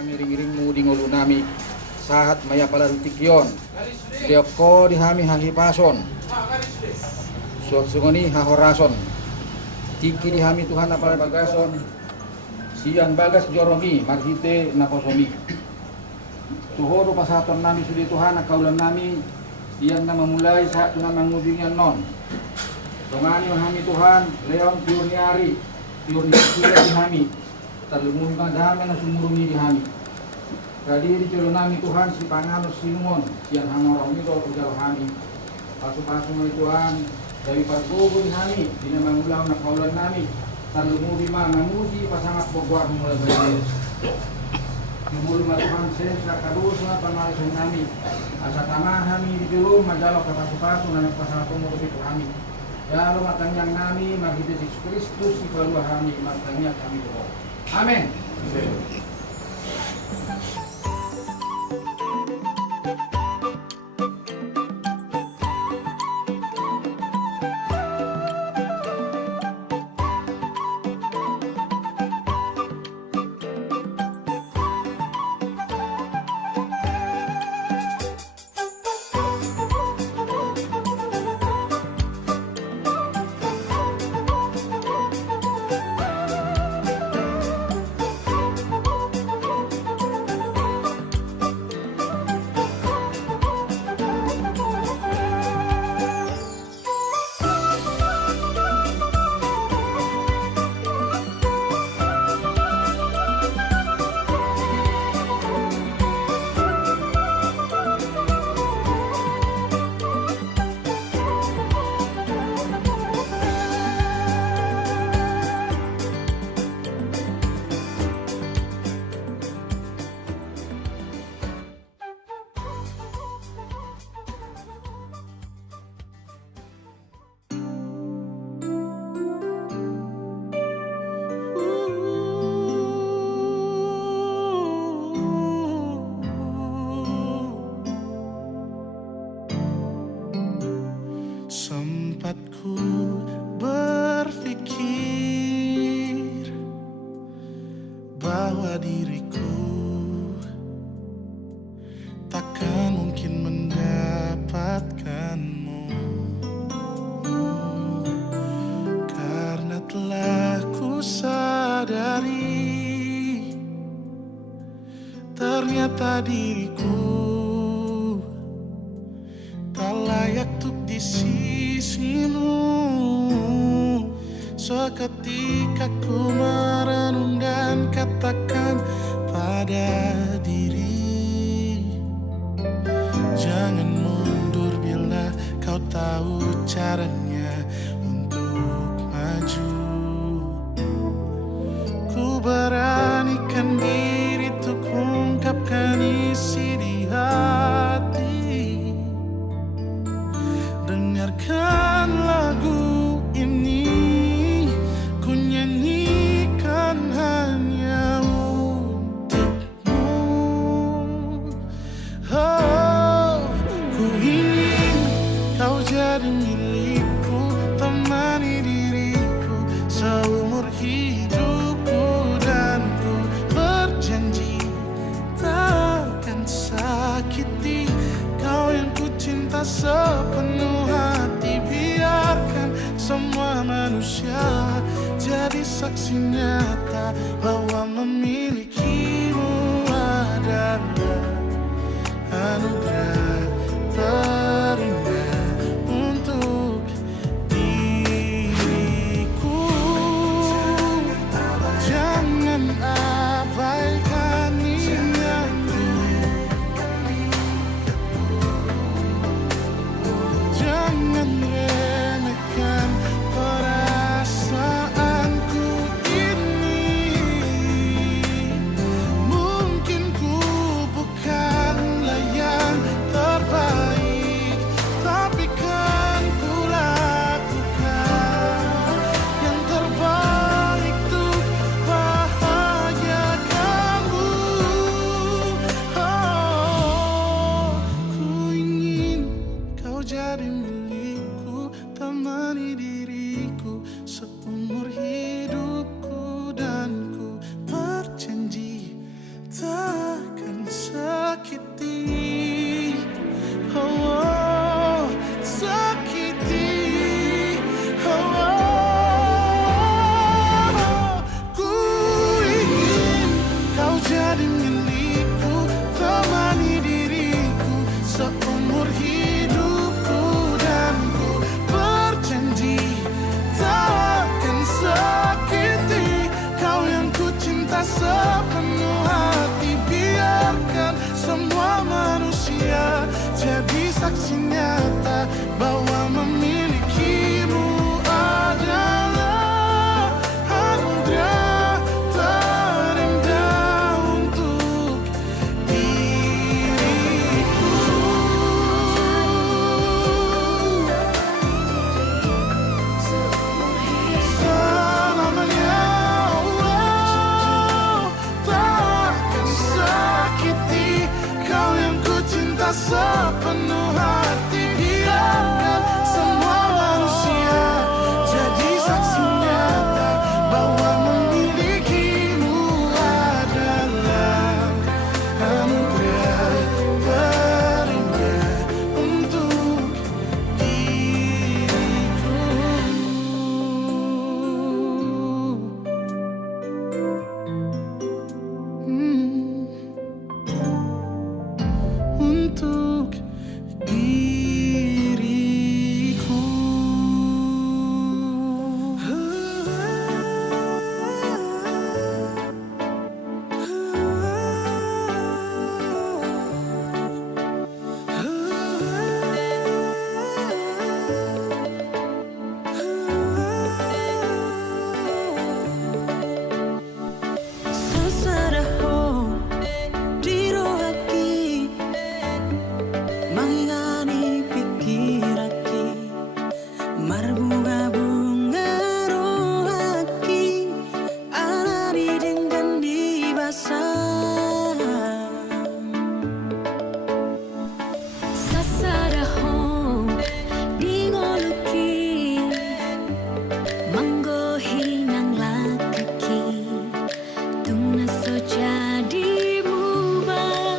pangiring-iringmu di ngolunami sahat maya pada rutikion deoko dihami hahipason sungoni hahorason tiki dihami Tuhan apal bagason sian bagas joromi marhite nakosomi Tuhodo pasaton nami sudi Tuhan kaulan nami yang na memulai saat tuna mangudingan non. Tongani mahami Tuhan leon piurniari di hami. Terlumuri madame na sumurungi di hami. Kadiri jolo nami Tuhan si panganos sinumon sian hamorong itu ujal hami. Pasu-pasu nami Tuhan dari pargogo di hami dina mangulang na kaulan nami. Terlumuri mangamuji pasangat bogwar mulai berdiri. Dimulu Tuhan sesa karusa pamarisan nami. Asa tamah kami di julu majalok ke pasu-pasu na pasangat umur itu kami. Ya lo matanyang nami maghides Yesus Kristus di kalua kami matanya kami doa. Amin. Sempat ku berpikir bahwa diriku takkan mungkin mendapatkanmu, karena telah ku sadari ternyata diriku tak layak untuk di sisimu. Seketika ku merenung dan katakan pada diri, jangan mundur bila kau tahu caranya untuk maju. Ku beranikan diri untuk ungkapkan isi di hati. Dengarkan lagu ini, ku nyanyikan hanya untukmu. Oh, ku ingin kau jadi milikku, temani diriku seumur hidupku, dan ku berjanji takkan sakiti kau yang ku cinta sepenuh hati. Biarkan semua manusia jadi saksi nyata bahwa memilikimu adalah anugerah terindah untuk diriku. Jangan abaikan niatku, jangan remehkan perasaanku ini. Mungkin ku bukanlah yang manusia jadi saksi nyata bahwa memilikimu adalah anugerah terindah untuk diriku. Selamanya Allah takkan sakiti kau yang ku cinta sepenuh hati. Biarkan semua manusia jadi saksi nyata bahwa memilikimu adalah anugerah terindah untuk diriku. Untuk diriku. Seseraho di rohaki mangingani pikiraki marbunga-bunga rohaki alari dengan di basah seseraho di ngoluki manggohi nang lakaki tungna so jadi mubah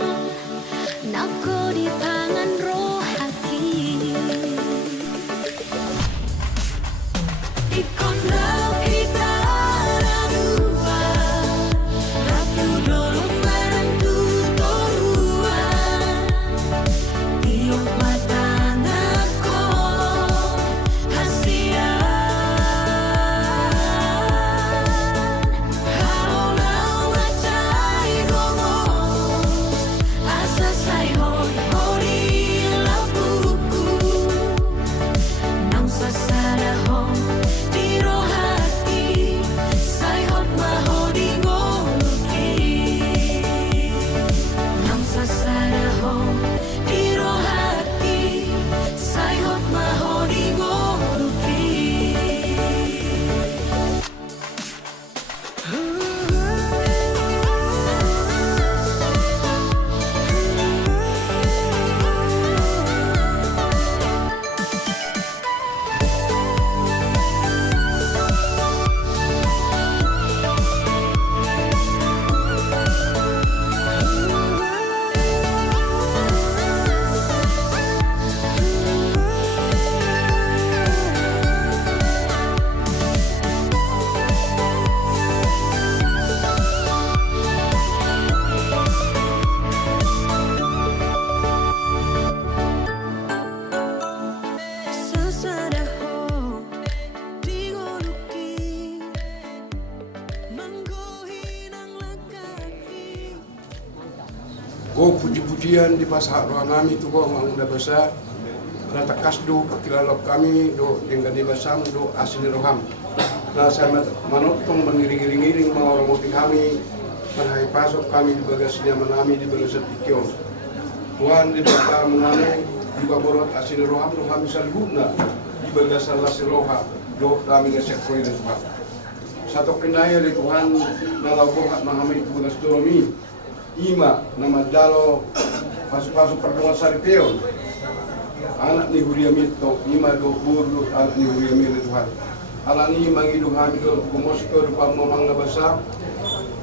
nako di pangan rohaki ikon rau kita radua ratu dolong barantu torua tiok mata nako hasian halau wacai gongo asa sai hoi hori lapuku nang sasara ho di rohati sai hot mahodi ngoluki nang sasara ho di rohati sai hot mahodi ngoluki. Seseraho di ngoluki manggohi nang lakaki. Ko puji-pujian di pasar roh kami tu ko mangunda basa rata kasdu kilalok kami do dengan di basam do asli roham. Nah saya manotong mengiring-iring mga orang moting kami manahai pasok kami di bagasnya menami di bagas pikyon. Tuhan di bawah menami di bawah asli roham do kami salguna di bagas alasi roha do kami ngesek koi dan Tuhan. Satu kendaya di Tuhan nalabohat mahami itu bagas domi. Ima nama jalo pasu-pasu pertemuan saripeo anak ni huria mito ima do burlu anak ni huria mito Tuhan alani mangidu kami do kumosko do pamomang na basa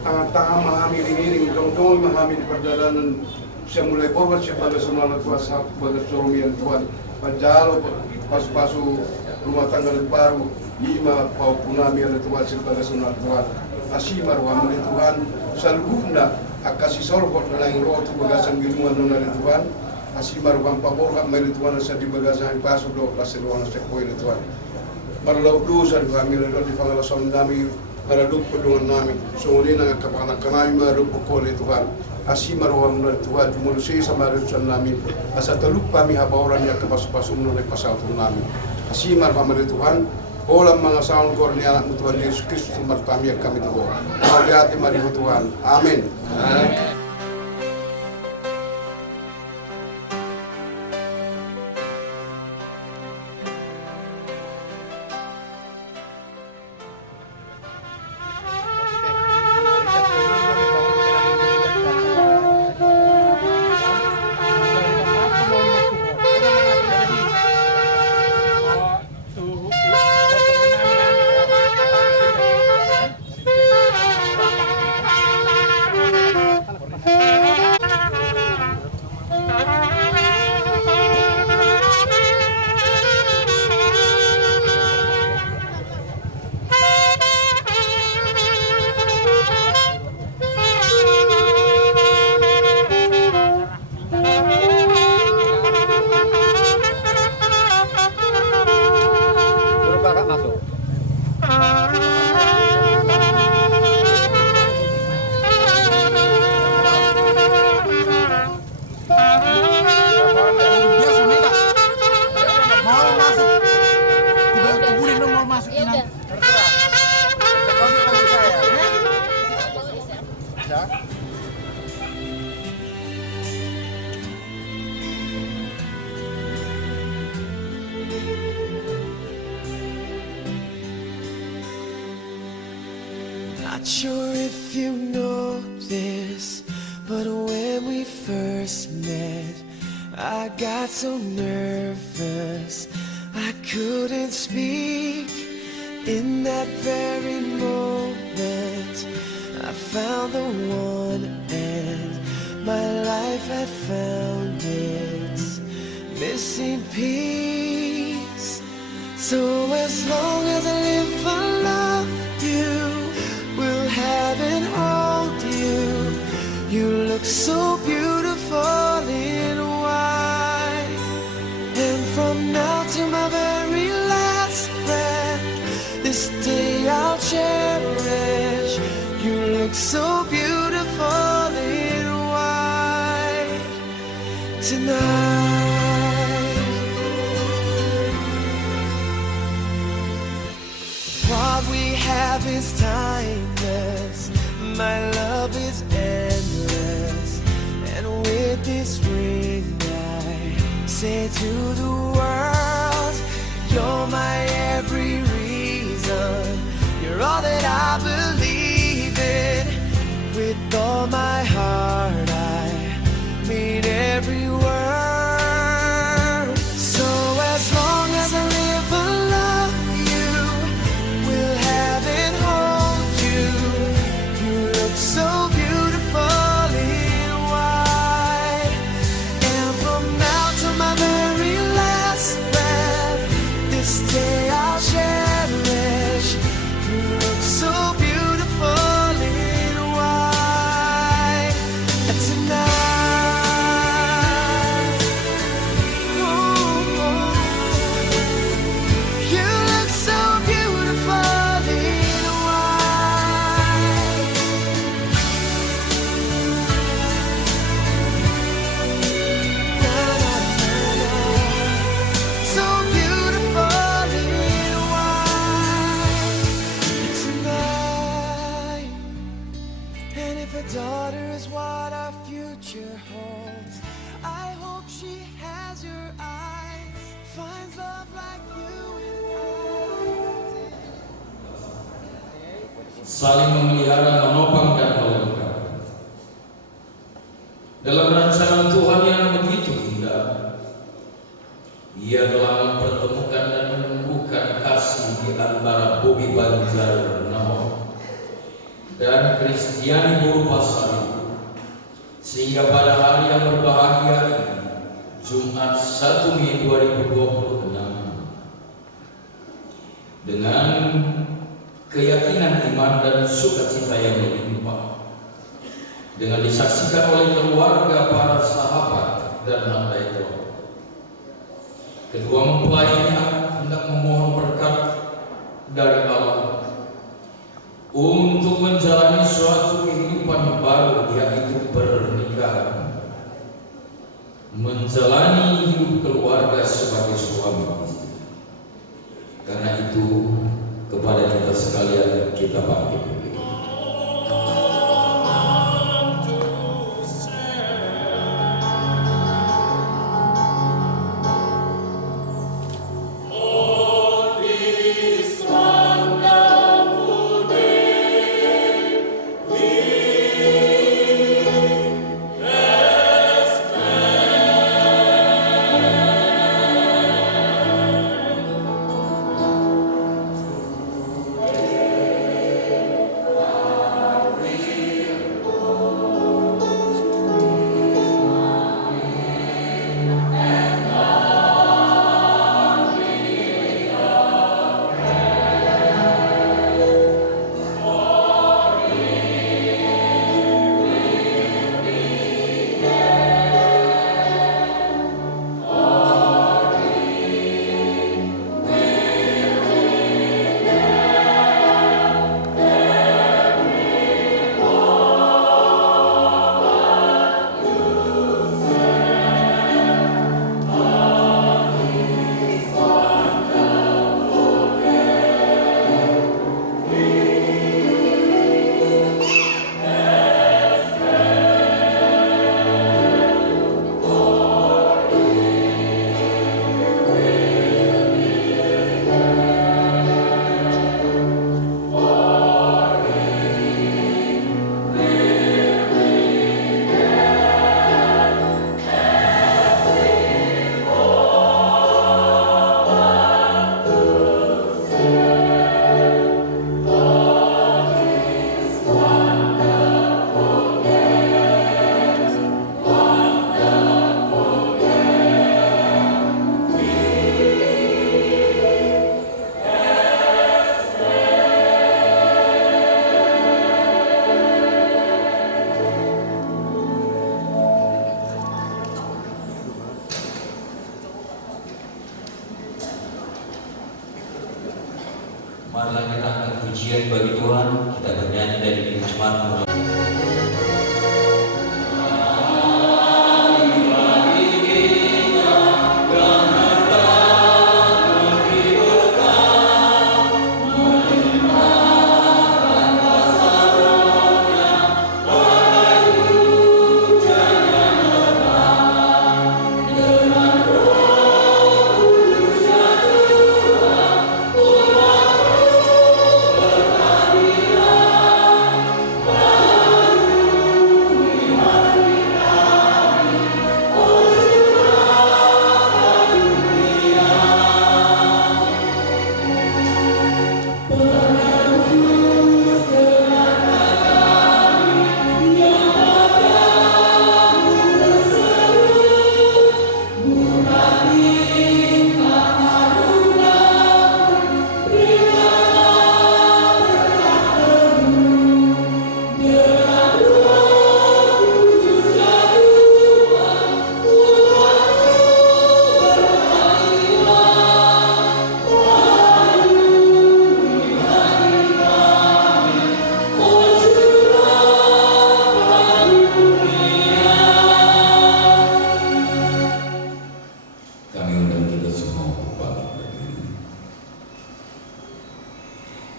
tangan-tangan mahami ringiring tong-tong mahami di perjalanan siya mulai forward siya pada semua kuasa pada suamian Tuhan pajalo pasu-pasu rumah tangga baru ima pau punami ada Tuhan siya pada semua Tuhan asimar wa Tuhan salugunda akasi sorgot na lang roto bagasan gilungan nung nalituan asimar wa paborha malituan sa di bagasan pasok do pasiluan sa koy lituan marlaw do sa kami do di pangalason nami Maraduk pedungan nami. Sunguli na kapanak kanami maraduk pukuli Tuhan. Asih maruam na Tuhan jumulusi sama rusan nami. Asa teluk kami habauran yang kepas-pasum nolak pasal nami. Asih maruam na Tuhan. Olam mga saun korni anak Tuhan Yesus Kristus martami kami Tuhan. Malihat mari Tuhan. Amin. Not sure if you know this, but when we first met, I got so nervous I couldn't speak. In that very moment, I found the one, and my life had found its missing piece. So as long as I live, I love you, will have and hold you. You look so beautiful in white, and from now to my very last breath, this day I'll cherish. You look so beautiful in white tonight. What we have is timeless, my love is endless, and with this ring I say to the world, you're my every reason, you're all that I believe in. With all my heart I mean every word. So as long as I live, I love you, will have and hold you. You look so beautiful in white, and from now to my very last breath, this day I'll cherish. You look so beautiful in white tonight. Ooh, you look so beautiful in white. Na, na, na, na. So beautiful in white tonight. And if a daughter is what our future holds, I hope she has your eyes, finds love like you and I did. saling memelihara, menopang dan melengkapi. Dalam rancangan Tuhan yang begitu indah, Ia telah mempertemukan dan menumbuhkan kasih di antara Bobi Banjar Nahor dan Kristiani Borupasari, sehingga pada hari yang berbahagia ini, Jumat 1 Mei 2026, dengan keyakinan iman dan sukacita yang melimpah, dengan disaksikan oleh keluarga, para sahabat dan handai Tuhan, kedua mempelai ini hendak memohon berkat dari Allah menjalani hidup keluarga sebagai suami istri. Karena itu kepada kita sekalian kita panggil. Marilah kita angkat pujian bagi Tuhan, kita bernyanyi dari Jemaat.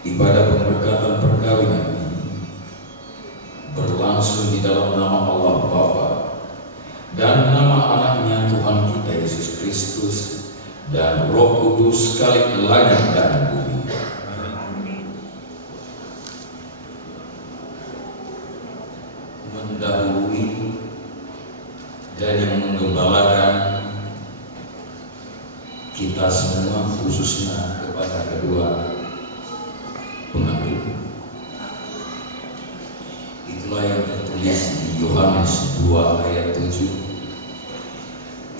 Ibadah pemberkatan perkawinan ini berlangsung di dalam nama Allah Bapa dan nama anaknya Tuhan kita Yesus Kristus dan Roh Kudus sekali langit dan bumi. Mendahului dan yang menggembalakan kita semua, khususnya kepada kedua pengantin. Itulah yang tertulis di Yohanes 2 ayat 7.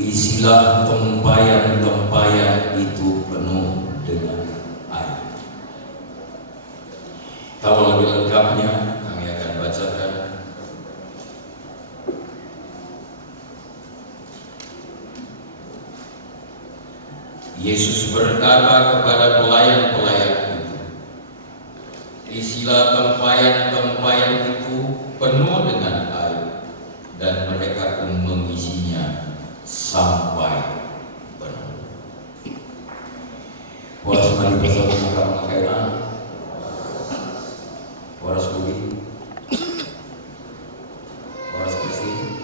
Isilah tempayan-tempayan itu penuh dengan air. Kalau lebih lengkapnya kami akan bacakan. Yesus berkata kepada pelayan-pelayan itu, isilah tempayan-tempayan itu penuh dengan air, dan mereka pun mengisinya sampai benar. Waras mari bersama sama kaitan. Waras budi. Waras bersih.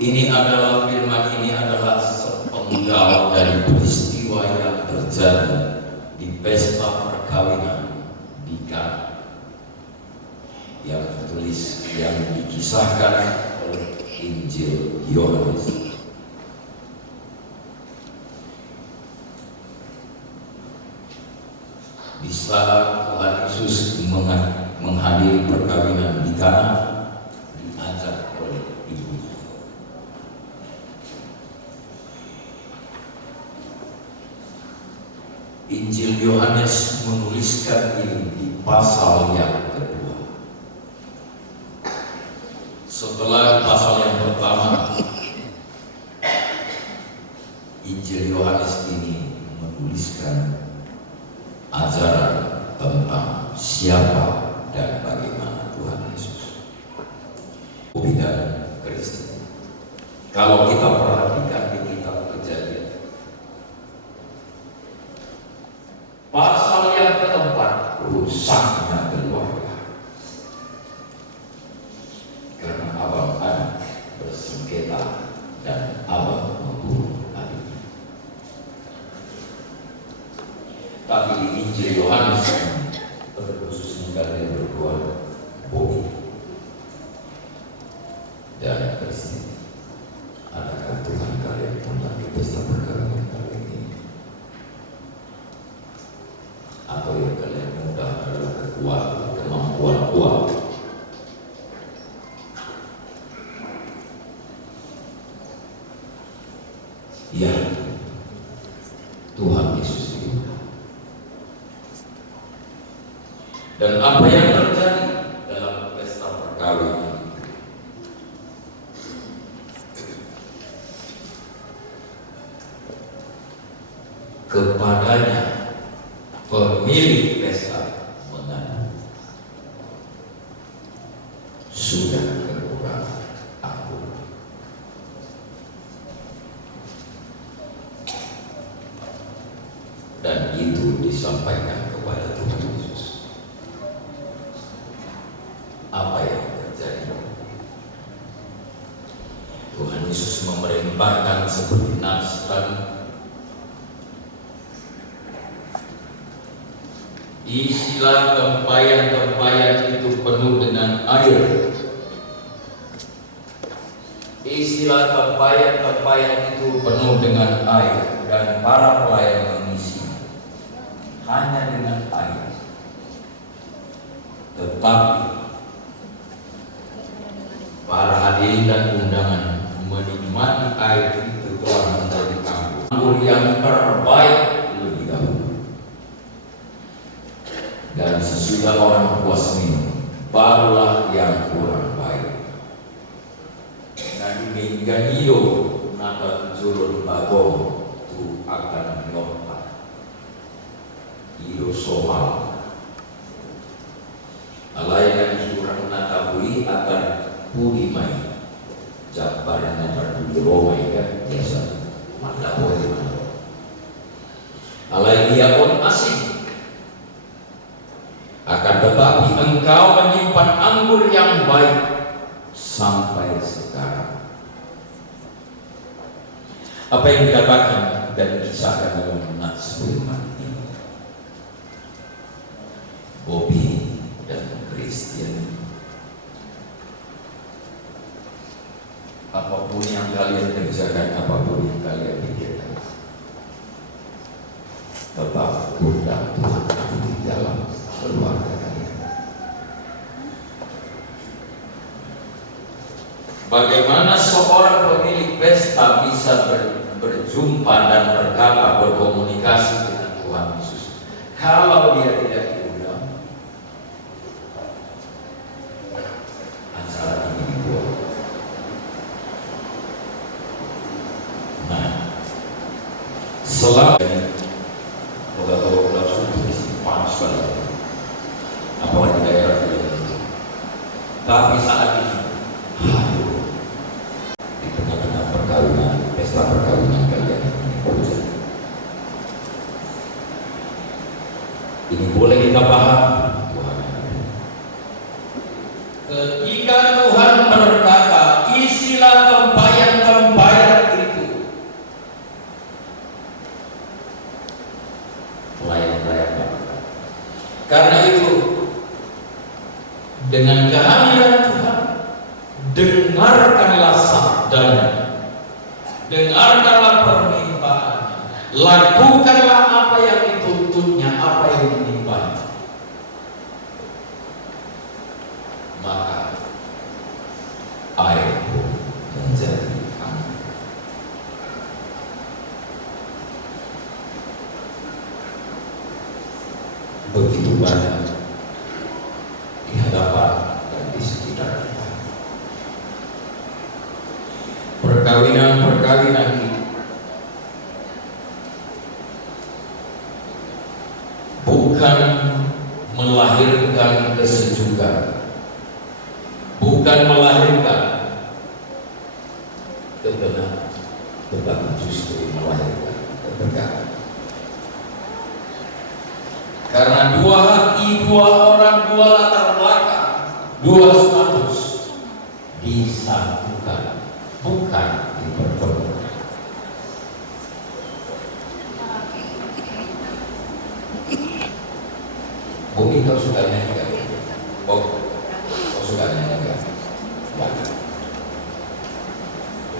Ini adalah firman ini adalah sepenggal dari peristiwa yang terjadi di pesta perkawinan di Kana yang tertulis yang dikisahkan oleh Injil Yohanes. Di saat Tuhan Yesus menghadiri perkawinan di Kana, diajak oleh ibunya. Injil Yohanes menuliskan ini di pasal yang kedua. Setelah pasal yang pertama, Injil Yohanes ini menuliskan ajaran tentang siapa dan bagaimana Tuhan Yesus. Dan Kristen. Kalau kita perhatikan di kitab Kejadian, pasal yang keempat, rusaknya keluarga. Karena abang anak bersengketa dan abang membunuh adiknya. Tapi di Injil Yohanes, khususnya kalian berdua, Bobby dan Kristen, adakah Tuhan kalian tentang di pesta perkawinan kali ini? Atau yang kalian mudah adalah kekuatan, kemampuan uang? Ya, Tuhan Yesus itu. Dan apa yang terjadi dalam pesta perkawinan? Kepadanya pemilik pesta mengadu, sudah kekurangan ampun. Dan itu disampaikan kepada Tuhan Yesus. Apa yang terjadi? Tuhan Yesus memerintahkan seperti nas tadi, isilah tempayan-tempayan itu penuh dengan air. Isilah tempayan-tempayan itu penuh dengan air, dan para pelayan mengisi hanya dengan air. Tetapi para hadirin dan undangan menikmati air itu telah menjadi anggur yang terbaik lebih dahulu. Dan sesudah orang puas minum, barulah yang kurang baik. Dan mingganiyo nabat julur bagong tu akan nyota iyo somal. Alai dan surang natabui akan puri mai. Jabarnya berdiri romai kan biasa. Maka boleh mana. Alai dia pun asing. Akan tetapi engkau menyimpan anggur yang baik sampai sekarang. Apa yang dikatakan dan dikisahkan dalam nats firman ini, Bobby dan Christian, apapun yang kalian kerjakan, apapun yang kalian pikirkan, tetap undang Tuhan di dalam keluarga kalian. Bagaimana seorang pemilik pesta bisa berjumpa dan berkata, berkomunikasi dengan Tuhan Yesus kalau dia tidak diundang? Acara ini dibuat. Nah, selama panas sekali, apalagi daerah itu. Tapi saat ini boleh kita paham. Ketika Tuhan berkata, isilah tempayan-tempayan itu, pelayan-pelayan Bapak. Karena itu, dengan kehadiran Tuhan, dengarkanlah sabdanya, dengarkanlah permintaannya, lakukanlah apa yang dituntutnya, apa yang dinimbanya. Maka air pun menjadi angin. Begitu banyak di hadapan dan di sekitar kita. Perkawinan kita bukan melahirkan kesejukan, bukan melahirkan kebenaran, tetapi justru melahirkan keberkatan. Karena dua hati, dua orang, dua latar belakang, dua status disatukan, bukan dipertemukan. Mungkin kau suka nyanyi kan? Oh, kau suka nyanyi kan? Ya.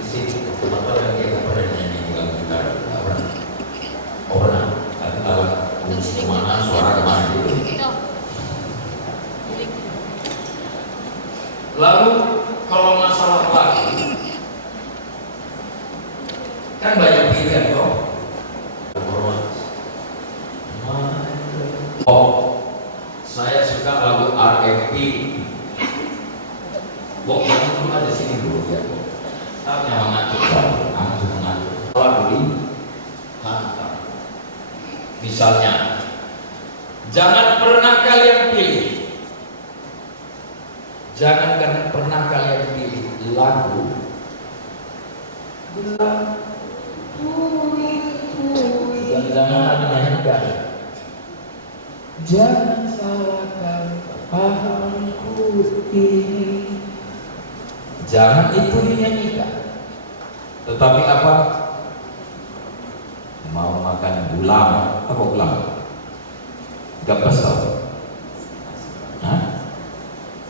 Di sini teman-teman yang kita pernah nyanyi di dalam gitar, tak pernah. Oh pernah, tapi tahu kunci kemana, suara kemana gitu. Lalu kalau masalah lagi, kan banyak pilihan kok. Oh, saya suka lagu R&B. Bok, yang dulu ada sini dulu ya. Tapi yang mengatur, lagu ini mantap. Misalnya, jangan pernah kalian pilih. Jangan pernah kalian pilih lagu dan jangan nyanyikan. Jangan salahkan pahamku ini. Jangan itu dinyanyikan. Tetapi apa? Mau makan ulam, apa ulam? Gabes tau?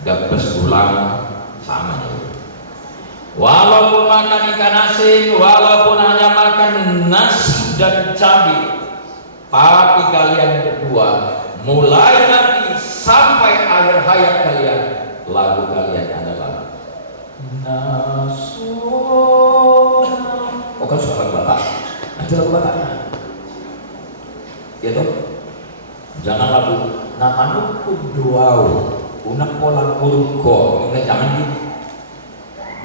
Gabes ulam sama ya. Walaupun makan ikan asin, walaupun hanya makan nasi dan cabai, tapi kalian berdua mulai nanti sampai akhir hayat kalian, lagu kalian adalah Nasona. Oh kan suka lagu Batak, itu lagu Bataknya. Gitu. Jangan lagu namanu kuduau, unak pola kurko, jangan gitu.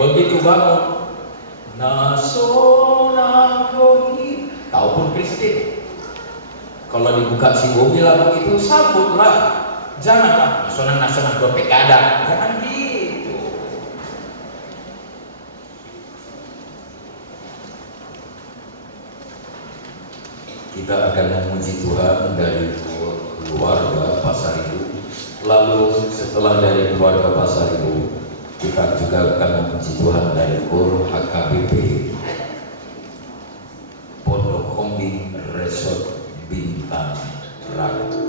Begitu bangun Nasona Bogi, kau pun Kristen. Kalau dibuka si Bogi lagu itu sambutlah. Janganlah nasional dompet ada. Jangan gitu. Kita akan memuji Tuhan dari keluarga Pasar Ibu. Lalu setelah dari keluarga Pasar Ibu, kita juga akan memuji Tuhan dari KUR HKBP Pondok Kombing Resort Bintang Raga.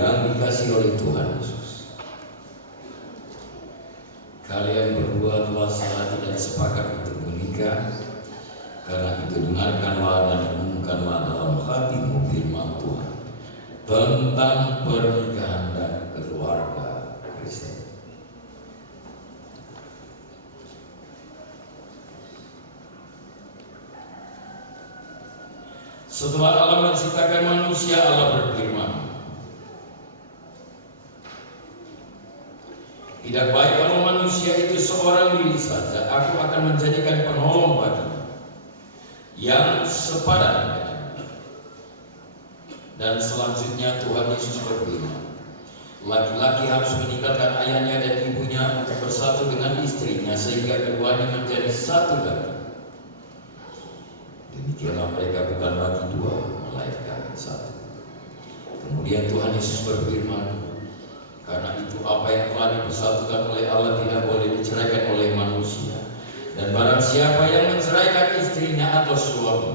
yang dikasihi oleh Tuhan Yesus, kalian berdua telah sepahati dan sepakat untuk menikah. Karena itu dengarkanlah dan renungkanlah dalam hatimu firman Tuhan tentang pernikahan dan keluarga Kristen. Setelah Allah menciptakan manusia, Allah berfirman, tidak baik kalau manusia itu seorang diri saja. Aku akan menjadikan penolong baginya yang sepadan dengannya. Dan selanjutnya Tuhan Yesus berfirman, laki-laki harus meninggalkan ayahnya dan ibunya untuk bersatu dengan istrinya sehingga keduanya menjadi satu daging. Demikianlah mereka bukan lagi dua, melainkan satu. Kemudian Tuhan Yesus berfirman, karena itu apa yang telah dipersatukan oleh Allah tidak boleh diceraikan oleh manusia. Dan barang siapa yang menceraikan istrinya atau suami,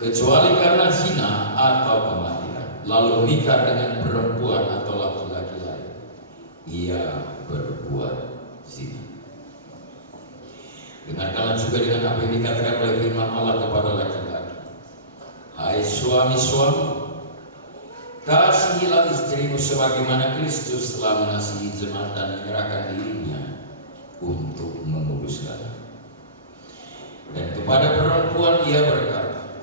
kecuali karena zina atau kematian, lalu menikah dengan perempuan atau laki-laki lain, ia berbuat zina. Dengarkanlah juga dengan apa yang dikatakan oleh firman Allah kepada laki-laki. Hai suami-suami, kasihilah istrimu sebagaimana Kristus telah mengasihi jemaat dan menyerahkan dirinya untuk menguduskannya. Dan kepada perempuan ia berkata,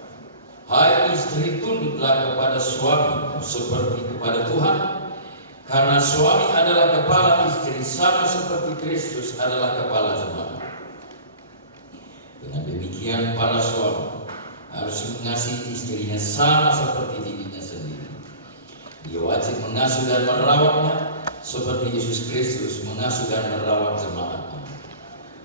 hai istri, tunduklah kepada suami seperti kepada Tuhan, karena suami adalah kepala istri sama seperti Kristus adalah kepala jemaat. Dengan demikian para suami harus mengasihi istrinya sama seperti dirinya sendiri. Dia wajib mengasuh dan merawatnya seperti Yesus Kristus mengasuh dan merawat jemaatnya.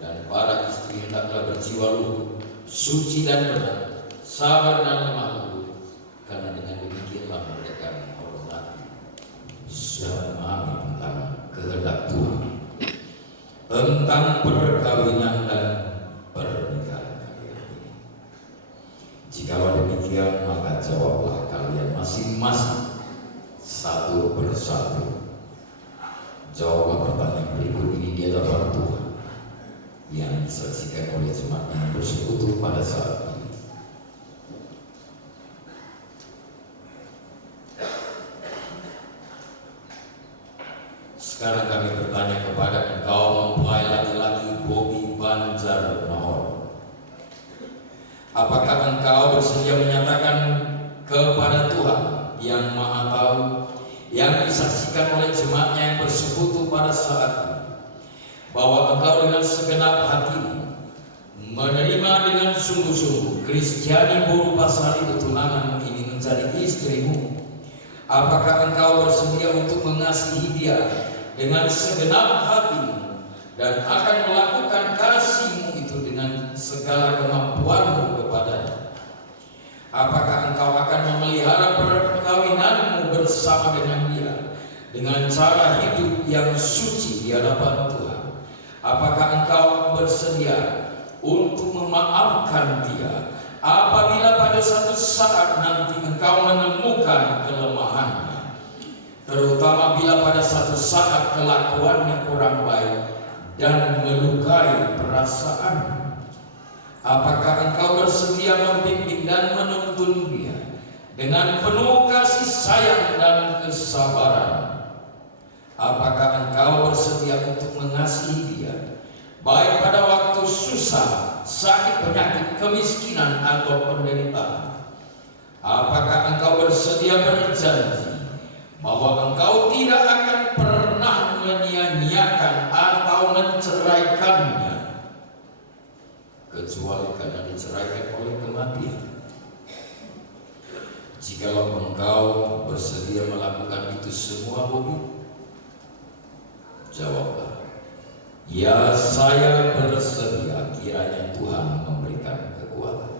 Dan para istri hendaklah berjiwa luhur, suci dan benar, sabar dan lemah lembut, karena dengan demikianlah mereka menghormati dan memahami tentang kehendak Tuhan, tentang perkawinan dan pernikahan kalian ini. Jikalau demikian, maka jawablah kalian masing-masing satu persatu. Jawablah pertanyaan berikut ini di hadapan Tuhan yang disaksikan oleh jemaat yang bersekutu pada saat ini. Sekarang kami bertanya kepada engkau mempelai laki-laki Bobby Banjar Nahor, apakah engkau bersedia menyatakan kepada Tuhan yang Maha Tahu, yang disaksikan oleh jemaatnya yang bersekutu pada saat ini, bahwa engkau dengan segenap hatimu menerima dengan sungguh-sungguh Kristiani Boru Pasari tunanganmu ini menjadi istrimu? Apakah engkau bersedia untuk mengasihi dia dengan segenap hatimu dan akan melakukan kasihmu itu dengan segala kemampuanmu kepadanya? Apakah engkau akan memelihara perkawinanmu bersama dengan dia dengan cara hidup yang suci di hadapan Tuhan? Apakah engkau bersedia untuk memaafkan dia apabila pada suatu saat nanti engkau menemukan kelemahannya, terutama bila pada suatu saat kelakuannya kurang baik dan melukai perasaan? Apakah engkau bersedia membimbing dan menuntun dia dengan penuh kasih sayang dan kesabaran? Apakah engkau bersedia untuk mengasihi dia baik pada waktu susah, sakit, penyakit, kemiskinan atau penderitaan? Apakah engkau bersedia berjanji bahwa engkau tidak akan pernah menyia-nyiakan atau menceraikannya kecuali karena diceraikan oleh kematian? Jikalau engkau bersedia melakukan itu semua, Bobby, jawablah, ya saya bersedia, kiranya Tuhan memberikan kekuatan.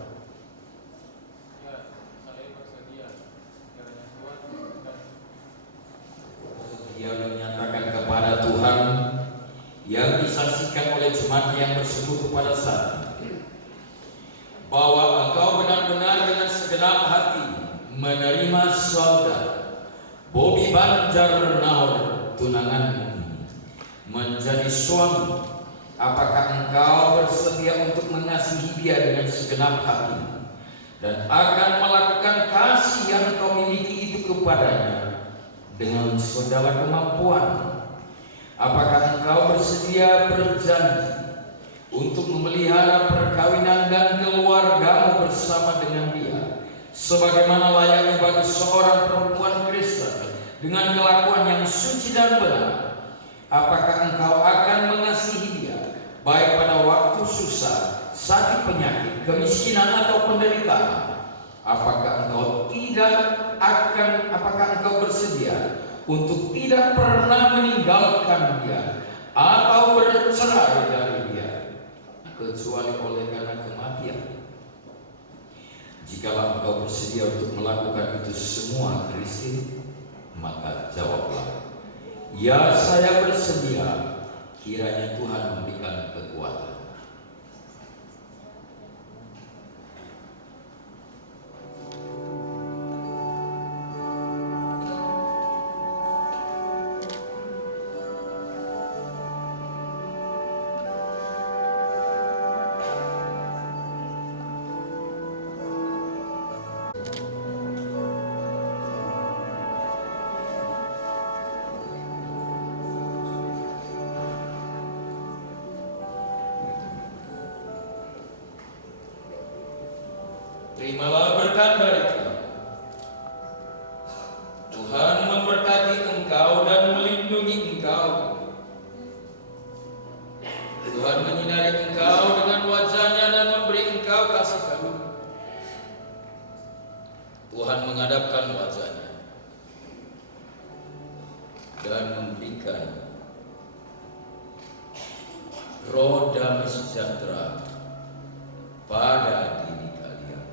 Dia menyatakan kepada Tuhan yang disaksikan oleh jemaat yang bersekutu pada saat ini, bahwa engkau benar-benar dengan segenap hati menerima saudara Bobi Banjar Nahor, tunanganmu menjadi suami, apakah engkau bersedia untuk mengasihi dia dengan segenap hati dan akan melakukan kasih yang kau miliki itu kepadanya dengan segala kemampuan? Apakah engkau bersedia berjanji untuk memelihara perkawinan dan keluargamu bersama dengan dia, sebagaimana layaknya bagi seorang perempuan Kristen dengan kelakuan yang suci dan benar? Apakah engkau akan mengasihi dia baik pada waktu susah, sakit, penyakit, kemiskinan atau penderitaan? Apakah engkau bersedia untuk tidak pernah meninggalkan dia atau bercerai dari dia kecuali oleh karena kematian? Jikalau engkau bersedia untuk melakukan itu semua, Kristi, maka jawablah, ya, saya bersedia. Kiranya Tuhan memberikan kekuatan. Terimalah berkat dari Tuhan. Tuhan memberkati engkau dan melindungi engkau. Tuhan menyinari engkau dengan wajah-Nya dan memberi engkau kasih karunia. Tuhan menghadapkan wajah-Nya dan memberikan roh damai sejahtera pada diri kalian.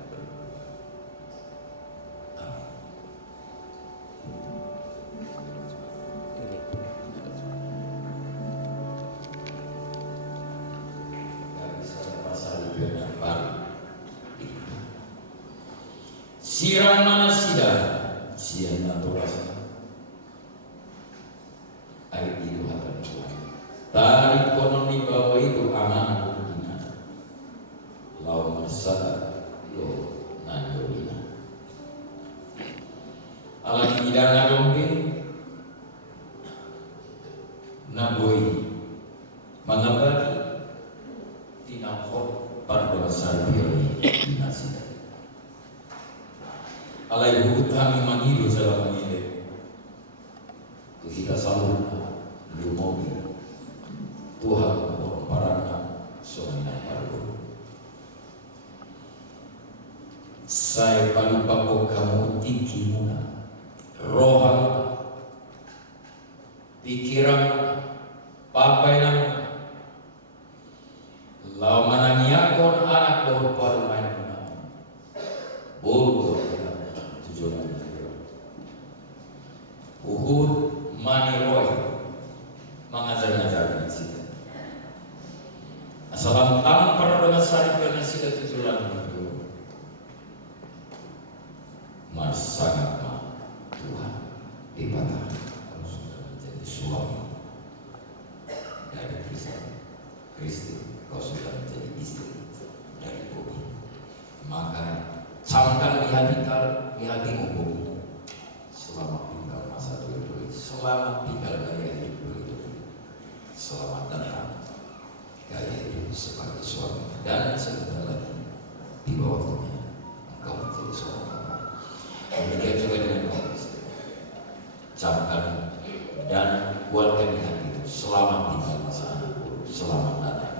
Sirang mana sida, siana torasa. Air itu hatan Tuhan. Tarik konon di bawah itu amanah kemungkinan. Lau mersada lo nandorina. Ala tidak ngadongin naboi mengabadi tinakot pada sarbioni dinasida. Alai buku kami mangido dalam mengide. Kita selalu lumogi Tuhan memperparana soalnya paru. Saya paling bako kamu tinggi muna, rohan, pikiran, papainan, lau manangiakon anak pohon paru main muna, bodoh. Uhud Maniroy mengajar-ngajar sini. Asalam tampar dengan sari dengan sila tujuan itu. Mas sangat Tuhan dipatah kalau sudah menjadi suami dari Kristi kau sudah menjadi istri dari Bobi. Maka camkan di hatimu Bobi. Selamat tinggal masa dulu, selamat tinggal gaya hidup dulu, selamat datang gaya hidup sebagai suami dan sebentar lagi di bawahnya engkau menjadi seorang bapak. Demikian juga dengan kau istri. Camkan dan kuatkan di hatimu, selamat tinggal masa anakku, selamat datang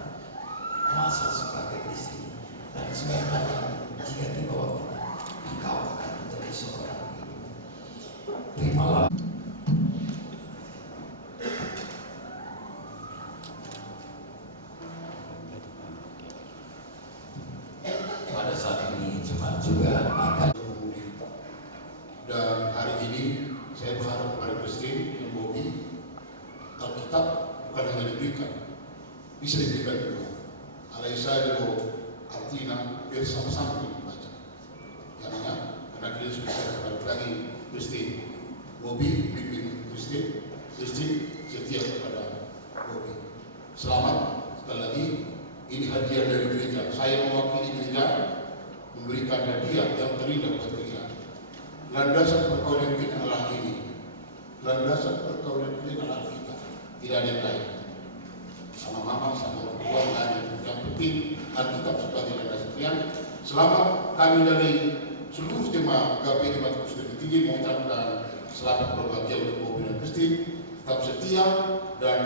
masa sebagai istri dan sebentar jika di bawahnya engkau akan menjadi seorang. Terimalah. Pada saat ini jemaat juga akan. Dan hari ini saya berharap kepada Kristi yang Bobi, Alkitab bukan hanya diberikan, bisa diberikan juga. Alai saya dulu artinya biar sama-sama dibaca. Karena kita sudah balik lagi Kristi Bobi bimbing Christine setia kepada Bobi. Selamat sekali lagi, ini hadiah dari gereja. Saya mewakili gereja memberikan hadiah yang terindah buat kalian. Landasan perkawinan kita adalah ini. Landasan perkawinan kita adalah kita. Tidak ada yang lain. Sama mama, sama orang tua, nggak ada. Yang penting Alkitab sebagai landasan kalian. Selamat kami dari seluruh jemaat GAP Jemaat Kristen Tinggi mengucapkan selamat berbahagia untuk Bobi dan Christine. Tetap setia dan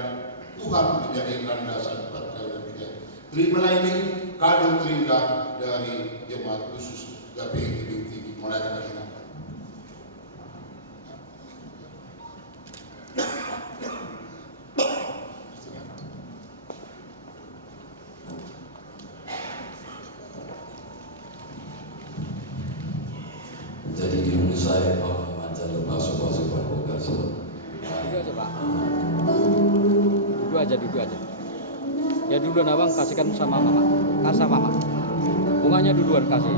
Tuhan menjadi landasan perkawinan kita. Terimalah ini kado terindah dari jemaat khusus GAP Tinggi mulai hari ini. Jadi di rumah saya macam masuk buka so. Duduk aja Pak. Duduk aja. Ya duluan abang kasihkan sama mama. Kasih mama. Bunganya duluan kasih.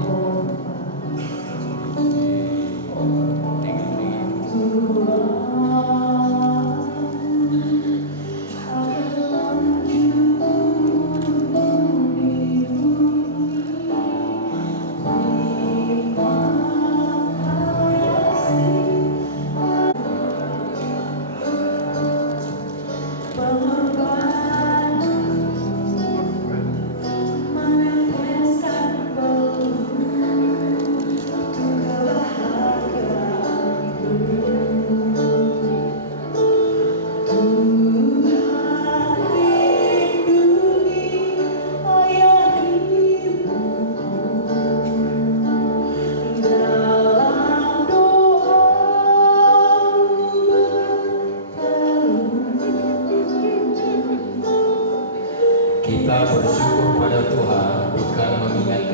Kita bersyukur pada Tuhan bukan mengingat